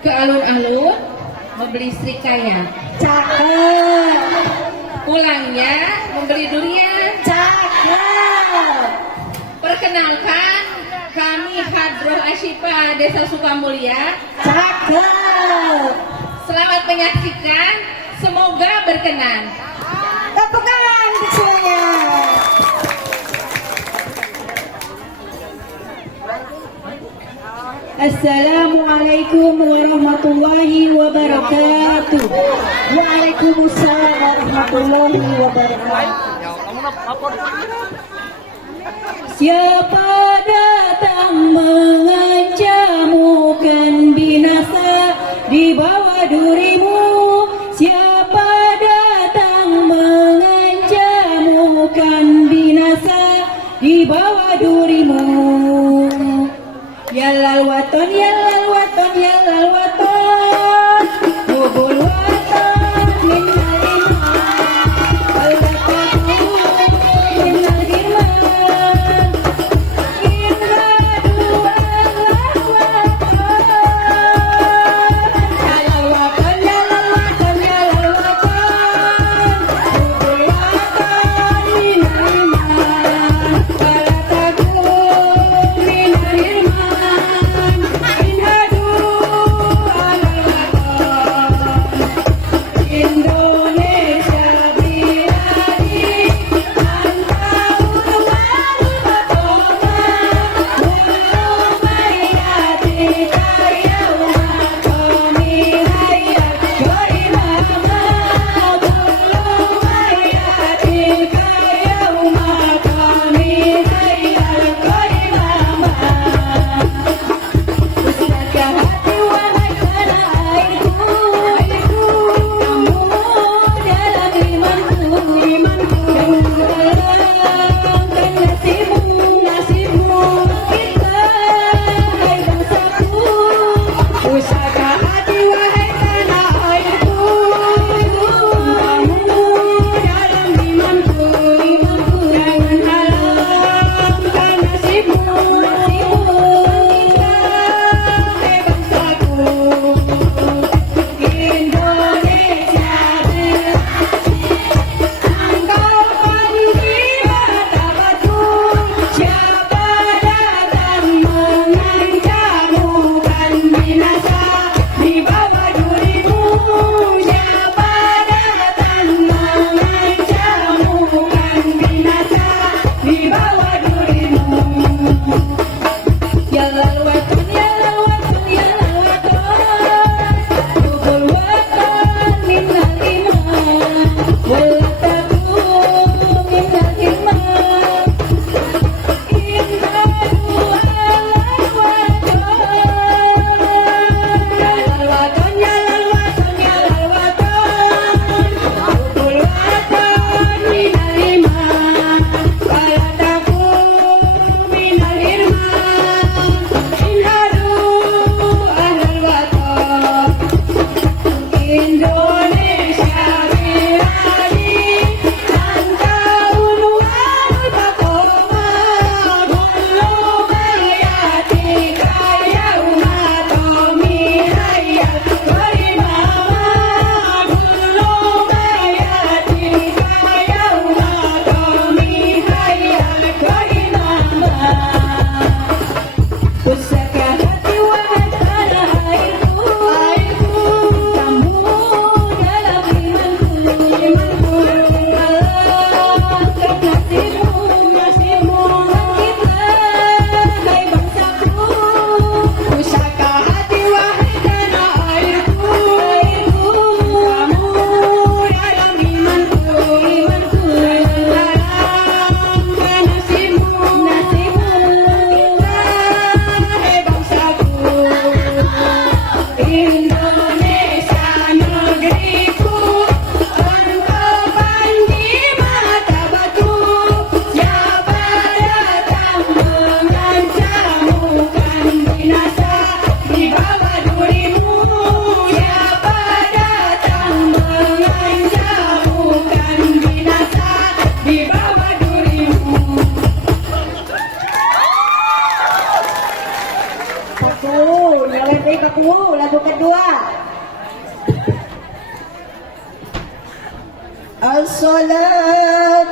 ke alun-alun membeli serikaya. Cakep. Pulangnya membeli durian. Cakep. Perkenalkan, kami Hadroh Asyifa Desa Sukamulya. Cakep. Selamat menyaksikan, semoga berkenan. Tepuk tangan untuk semuanya. Assalamualaikum warahmatullahi wabarakatuh. Waalaikumsalam warahmatullahi wabarakatuh. Siapa datang mengancamu kan binasa di bawah durimu. Siapa datang mengancamu kan binasa di bawah durimu. Yallal waton, yallal waton, yallal waton, hubul waton minnal iman, al-taqatu minnal iman, iradu Allah waton, yallal waton, yallal waton, hubul waton minnal iman, al-taqatu minnal iman.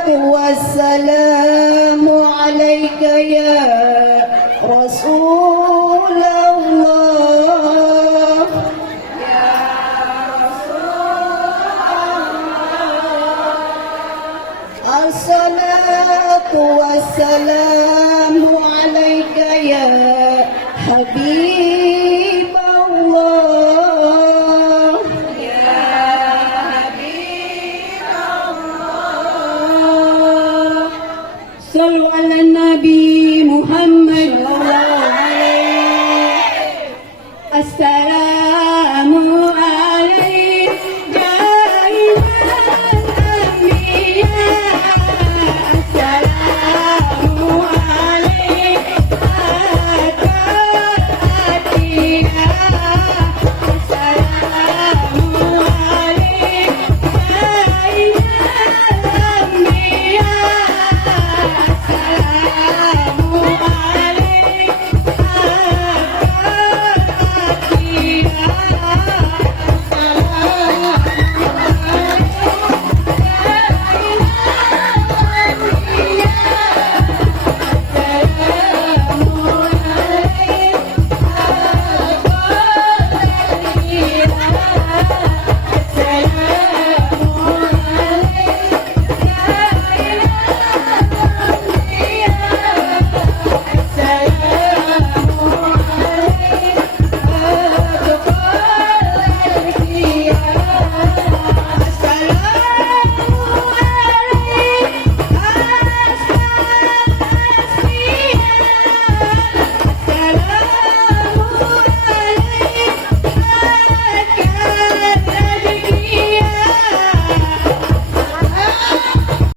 والسلام عليك يا رسول الله الصلاة والسلام عليك يا حبيب